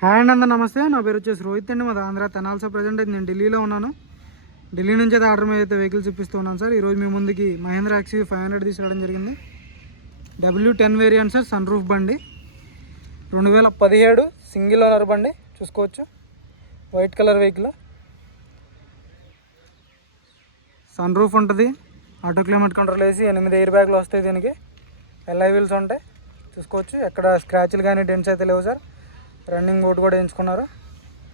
Hi అండి, అందరూ నమస్తే. నా పేరు వచ్చేసి రోహిత్ అండి. మాది ఆంధ్ర తెనాల్సో. ప్రజెంట్ అయితే నేను ఢిల్లీలో ఉన్నాను. ఢిల్లీ నుంచి అయితే ఆర్డర్ మీద అయితే వెహికల్స్ ఇప్పిస్తూ ఉన్నాను సార్. ఈరోజు మీ ముందుకి మహేంద్ర XUV 500 తీసుకురావడం జరిగింది. W10 variant sir, sun roof బండి, 2017 సింగిల్ ఓనర్ బండి. చూసుకోవచ్చు, white colour vehicle, sunroof ఉంటుంది, ఆటో క్లైమేట్ కంట్రోల్ వేసి 8 ఎయిర్ బ్యాగ్లు వస్తాయి. దీనికి LI వీల్స్ ఉంటాయి. చూసుకోవచ్చు, ఎక్కడ స్క్రాచ్లు కానీ డెంట్స్ అయితే లేవు సార్. రన్నింగ్ బోర్డు కూడా వేయించుకున్నారు.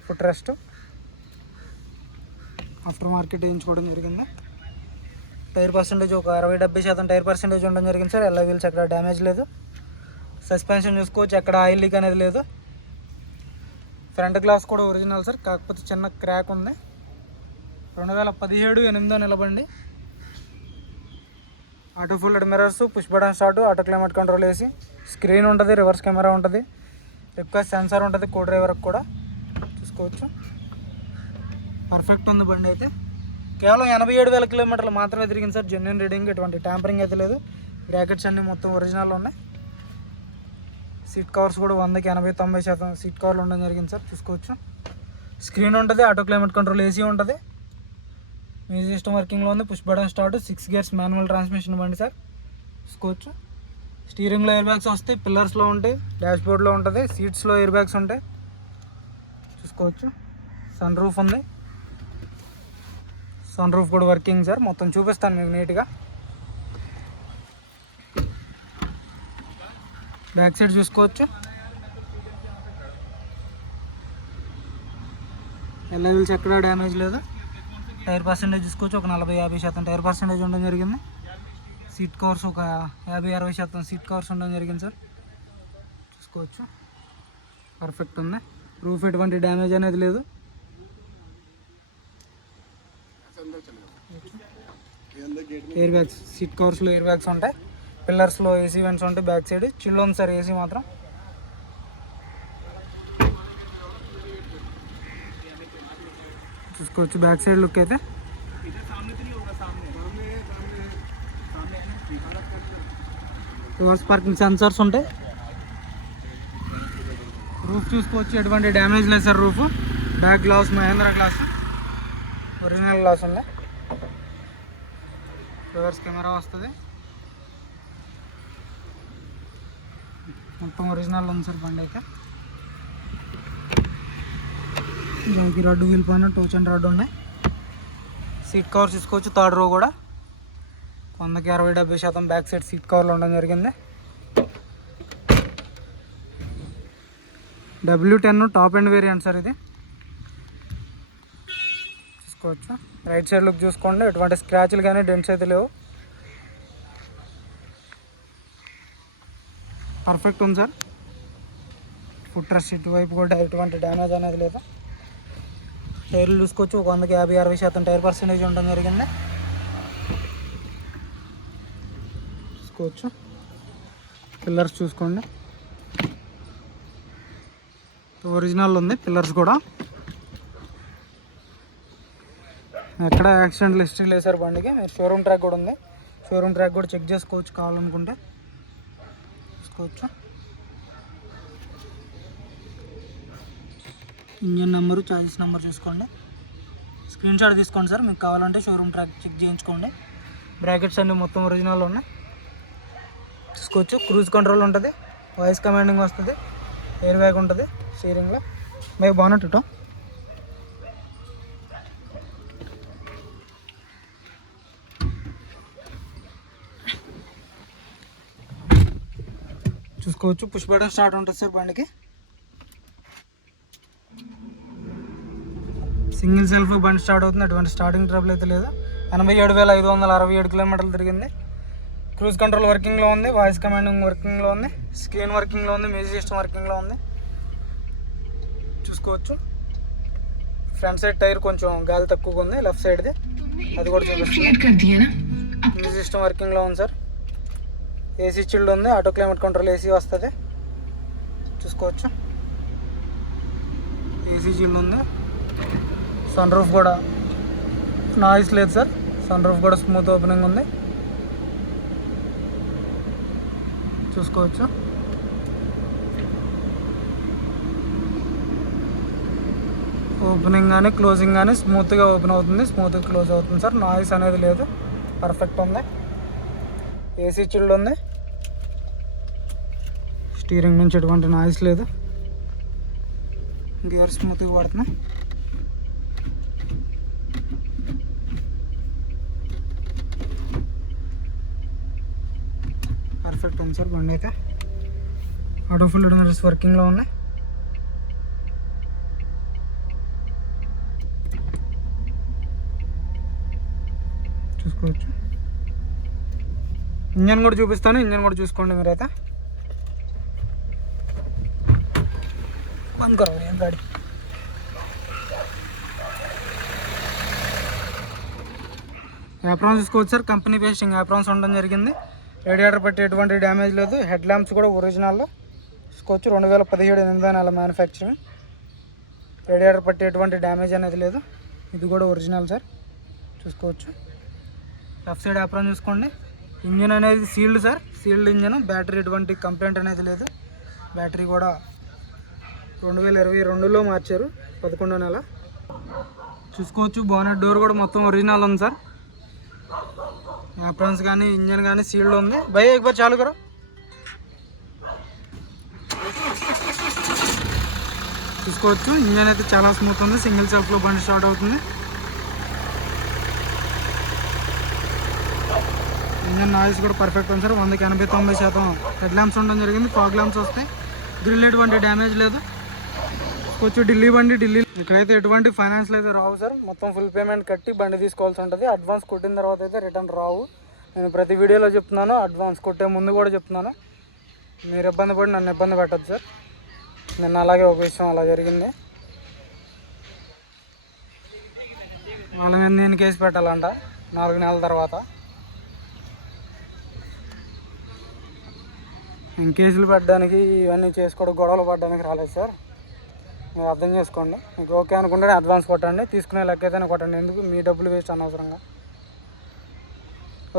ఫుట్ రెస్ట్ ఆఫ్టర్ మార్కెట్ వేయించుకోవడం జరిగింది. టైర్ పర్సెంటేజ్ ఒక 60-70% టైర్ పర్సెంటేజ్ ఉండడం జరిగింది సార్. LI వీల్స్ ఎక్కడ డ్యామేజ్ లేదు. సస్పెన్షన్ చూసుకోవచ్చు, ఎక్కడ ఆయిల్ లీక్ అనేది లేదు. ఫ్రంట్ గ్లాస్ కూడా ఒరిజినల్ సార్, కాకపోతే చిన్న క్రాక్ ఉంది. 2017 8వ నెల బండి. Auto folded mirrors, push button start, auto climate control వేసి స్క్రీన్ ఉంటుంది, రివర్స్ కెమెరా ఉంటుంది, రిక్వెస్ట్ సెన్సార్ ఉంటుంది కో డ్రైవర్కి కూడా. చూసుకోవచ్చు, పర్ఫెక్ట్ ఉంది బండి అయితే. కేవలం 87,000 కిలోమీటర్లు మాత్రమే తిరిగింది సార్. జెన్యున్ రీడింగ్, ఎటువంటి ట్యాంపరింగ్ అయితే లేదు. బ్రాకెట్స్ అన్నీ మొత్తం ఒరిజినల్ ఉన్నాయి. సీట్ కవర్స్ కూడా 100కి 80-90% సీట్ కవర్లు ఉండడం జరిగింది సార్. చూసుకోవచ్చు, స్క్రీన్ ఉంటుంది, ఆటో క్లైమేట్ కంట్రోల్ AC ఉంటుంది, మ్యూజిక్ సిస్టమ్ వర్కింగ్లో ఉంది, push button start, 6 gears manual transmission బండి సార్. చూసుకోవచ్చు, స్టీరింగ్లో ఎయిర్ బ్యాగ్స్ వస్తాయి, పిల్లర్స్లో ఉంటాయి, డాష్ బోర్డ్లో ఉంటుంది, సీట్స్లో ఎయిర్ బ్యాగ్స్ ఉంటాయి. చూసుకోవచ్చు, సన్ రూఫ్ ఉంది, సన్ రూఫ్ కూడా వర్కింగ్ సార్. మొత్తం చూపిస్తాను మీకు నీట్గా. బ్యాక్ సైడ్ చూసుకోవచ్చు, LI వీల్స్ ఎక్కడా డ్యామేజ్ లేదు. టైర్ పర్సెంటేజ్ చూసుకోవచ్చు, ఒక 40-50% టైర్ పర్సెంటేజ్ ఉండడం జరిగింది. సీట్ కవర్స్ ఒక 50-60% సీట్ కవర్స్ ఉండడం జరిగింది సార్. చూసుకోవచ్చు, పర్ఫెక్ట్ ఉంది. రూఫ్ ఎటువంటి డ్యామేజ్ అనేది లేదు. ఎయిర్ బ్యాగ్స్, సీట్ కవర్స్లో ఎయిర్ బ్యాగ్స్ ఉంటాయి, పిల్లర్స్లో AC వెంట్స్ ఉంటాయి. బ్యాక్ సైడ్ చిల్లు ఉంది సార్, AC మాత్రం. చూసుకోవచ్చు, బ్యాక్ సైడ్ లుక్ అయితే. రివర్స్ పార్కింగ్ సెన్సార్స్ ఉంటాయి. రూఫ్ చూసుకోవచ్చు, ఎటువంటి డ్యామేజ్ లేదు sir. Roof back glass Mahindra glass, original glass ఉంది. రివర్స్ కెమెరా వస్తుంది, మొత్తం ఒరిజినల్ ఉంది సార్ బండి అయితే. దానికి రడ్డు వీల్ పైన టోచ్ అండ్ రడ్డు ఉన్నాయి. సీట్ కవర్స్ చూసుకోవచ్చు, థర్డ్ రో కూడా 100కి 60-70% బ్యాక్ సైడ్ సీట్ కవర్లు ఉండడం జరిగింది. W10 top end variant sir ఇది. చూసుకోవచ్చు, రైట్ సైడ్ లుక్ చూసుకోండి, ఎటువంటి స్క్రాచ్లు కానీ డెంట్స్ అయితే లేవు. పర్ఫెక్ట్ ఉంది సార్. ఫుట్ రెస్ట్ ఇటువైపు కూడా ఎటువంటి డ్యామేజ్ అనేది లేదు. టైర్లు చూసుకోవచ్చు, ఒక 100కి 50-60% టైర్ పర్సెంటేజ్ ఉండడం జరిగింది. చూసుకోవచ్చు, పిల్లర్స్ చూసుకోండి, ఒరిజినల్ ఉంది పిల్లర్స్ కూడా. ఎక్కడ యాక్సిడెంట్ హిస్టరీ లేదు సార్ బండికి. మీరు షోరూమ్ ట్రాక్ కూడా ఉంది, షోరూమ్ ట్రాక్ కూడా చెక్ చేసుకోవచ్చు కావాలనుకుంటే. చూసుకోవచ్చు, ఇంజన్ నెంబరు, ఛాసిస్ నెంబర్ చూసుకోండి, స్క్రీన్ షాట్ తీసుకోండి సార్. మీకు కావాలంటే షోరూమ్ ట్రాక్ చెక్ చేయించుకోండి. బ్రాకెట్స్ అన్నీ మొత్తం ఒరిజినల్ ఉన్నాయి. చూసుకోవచ్చు, క్రూజ్ కంట్రోల్ ఉంటుంది, వాయిస్ కమాండింగ్ వస్తుంది, ఎయిర్ బ్యాగ్ ఉంటుంది స్టీరింగ్లో. మీకు బాగున్నట్టు చూసుకోవచ్చు, పుష్ బటన్ స్టార్ట్ ఉంటుంది సార్ బండికి. సింగిల్ సెల్ఫ్ బండి స్టార్ట్ అవుతుంది, అటువంటి స్టార్టింగ్ ట్రబుల్ అయితే లేదు. 87,567 కిలోమీటర్లు తిరిగింది. క్రూజ్ కంట్రోల్ వర్కింగ్లో ఉంది, వాయిస్ కమాండింగ్ వర్కింగ్లో ఉంది, స్క్రీన్ వర్కింగ్లో ఉంది, మ్యూజిక్ సిస్టమ్ వర్కింగ్లో ఉంది. చూసుకోవచ్చు, ఫ్రంట్ సైడ్ టైర్ కొంచెం గాలి తక్కువగా ఉంది, లెఫ్ట్ సైడ్ది, అది కూడా చూపిస్తుంది. మ్యూజిక్ సిస్టమ్ వర్కింగ్లో ఉంది సార్. AC చిల్డ్ ఉంది, ఆటో క్లైమేట్ కంట్రోల్ AC వస్తుంది. చూసుకోవచ్చు, AC చిల్డ్ ఉంది. సన్ రూఫ్ కూడా నాయిస్ లేదు సార్. సన్ రూఫ్ కూడా స్మూత్ ఓపెనింగ్ ఉంది. చూసుకోవచ్చు, ఓపెనింగ్ కానీ క్లోజింగ్ కానీ స్మూత్గా ఓపెన్ అవుతుంది, స్మూత్గా క్లోజ్ అవుతుంది సార్. నాయిస్ అనేది లేదు, పర్ఫెక్ట్ ఉంది. ఏసీ చిల్డ్ ఉంది, స్టీరింగ్ నుంచి ఎటువంటి నాయిస్ లేదు, గేర్ స్మూత్గా పడుతున్నాయి. పర్ఫెక్ట్ ఉంది సార్ బండి అయితే. ఆటో ఫుల్ మిర్రర్స్ వర్కింగ్లో ఉన్నాయి. చూసుకోవచ్చు. ఇంజన్ కూడా చూపిస్తాను, ఇంజన్ కూడా చూసుకోండి మీరైతే. బంద్ కరో ఏం గాడి. యాప్రాన్స్ చూసుకోవచ్చు సార్, కంపెనీ పేస్టింగ్ యాప్రాన్స్ ఉండడం జరిగింది. రేడియేటర్ పట్టి ఎటువంటి డ్యామేజ్ లేదు. హెడ్ ల్యాంప్స్ కూడా ఒరిజినల్లో చూసుకోవచ్చు. 2017 8వ నెల మ్యానుఫ్యాక్చరింగ్. రేడియేటర్ పట్టి ఎటువంటి డ్యామేజ్ అనేది లేదు. ఇది కూడా ఒరిజినల్ సార్, చూసుకోవచ్చు. లెఫ్ట్ సైడ్ యాప్రాన్ చూసుకోండి. ఇంజిన్ అనేది sealed sir, sealed engine. Battery ఎటువంటి కంప్లైంట్ అనేది లేదు. బ్యాటరీ కూడా 2022లో మార్చారు, 11వ నెల. చూసుకోవచ్చు. బోనెట్ డోర్ కూడా మొత్తం ఒరిజినల్ ఉంది సార్. యాప్రాన్స్ కానీ ఇంజన్ కానీ సీల్డ్ ఉంది. భయ్యా एक बार चालू करो. చూసుకోవచ్చు. ఇంజన్ అయితే చాలా స్మూత్ ఉంది, సింగిల్ సెల్ఫ్లో బండి స్టార్ట్ అవుతుంది. ఇంజన్ నాయిస్ కూడా పర్ఫెక్ట్ ఉంది సార్. 100కి 80-90% హెడ్ ల్యాంప్స్ ఉండడం జరిగింది. ఫాగ్ ల్యాంప్స్ వస్తాయి. గ్రిల్ ఎటువంటి డ్యామేజ్ లేదు. కొంచెం ఢిల్లీ బండి, ఢిల్లీ ఇక్కడైతే ఎటువంటి ఫైనాన్స్లు అయితే రావు సార్. మొత్తం ఫుల్ పేమెంట్ కట్టి బండి తీసుకోవాల్సి ఉంటుంది. అడ్వాన్స్ కొట్టిన తర్వాత అయితే రిటర్న్ రావు. నేను ప్రతి వీడియోలో చెప్తున్నాను, అడ్వాన్స్ కొట్టే ముందు కూడా చెప్తున్నాను. మీరు ఇబ్బంది పడి నన్ను ఇబ్బంది పెట్టద్దు సార్. నిన్న అలాగే ఒక విషయం అలా జరిగింది. వాళ్ళ మీద నేను కేసు పెట్టాలంట 4 నెలల తర్వాత. నేను కేసులు పెట్టడానికి ఇవన్నీ చేసుకోవడం, గొడవలు పడడానికి రాలేదు సార్. మీరు అర్థం చేసుకోండి. మీకు ఓకే అనుకుంటే అడ్వాన్స్ కొట్టండి, తీసుకునే లెక్క అయితేనే కొట్టండి. ఎందుకు మీ డబ్బులు వేస్ట్ అనవసరంగా.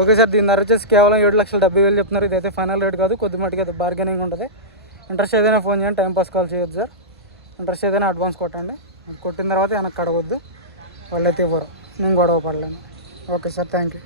Okay sir. దీని ధర వచ్చేసి కేవలం 7,70,000 చెప్తున్నారు. ఇదైతే ఫైనల్ రేట్ కాదు, కొద్ది మట్టుకు అయితే బార్గెనింగ్ ఉంటుంది. ఇంట్రెస్ట్ ఏదైనా ఫోన్ చేయండి, టైంపాస్ కాల్ చేయొద్దు సార్. ఇంట్రెస్ట్ ఏదైనా అడ్వాన్స్ కొట్టండి. కొట్టిన తర్వాత వెనక్కి అడగొద్దు, వాళ్ళైతే ఇవ్వరు. నేను గొడవ పడలేను. Okay sir, thank you.